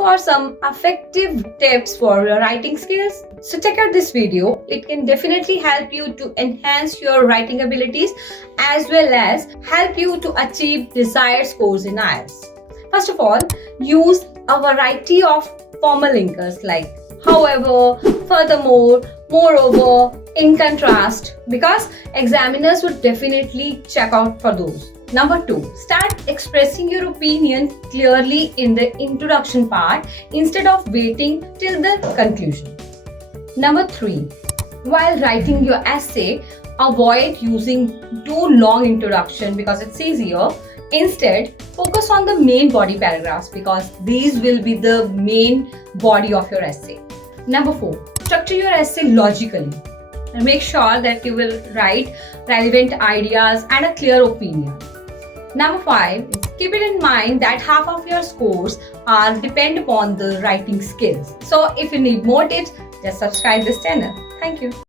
for some effective tips for your writing skills? So check out this video. It can definitely help you to enhance your writing abilities as well as help you to achieve desired scores in IELTS. First of all, use a variety of formal linkers like however, furthermore, moreover, in contrast, because examiners would definitely check out for those. Number 2, start expressing your opinion clearly in the introduction part instead of waiting till the conclusion. Number 3, while writing your essay, avoid using too long introduction because it's easier. Instead, focus on the main body paragraphs because these will be the main body of your essay. Number 4, structure your essay logically and make sure that you will write relevant ideas and a clear opinion. Number 5, keep it in mind that half of your scores are depend upon the writing skills. So if you need more tips, just subscribe this channel. Thank you.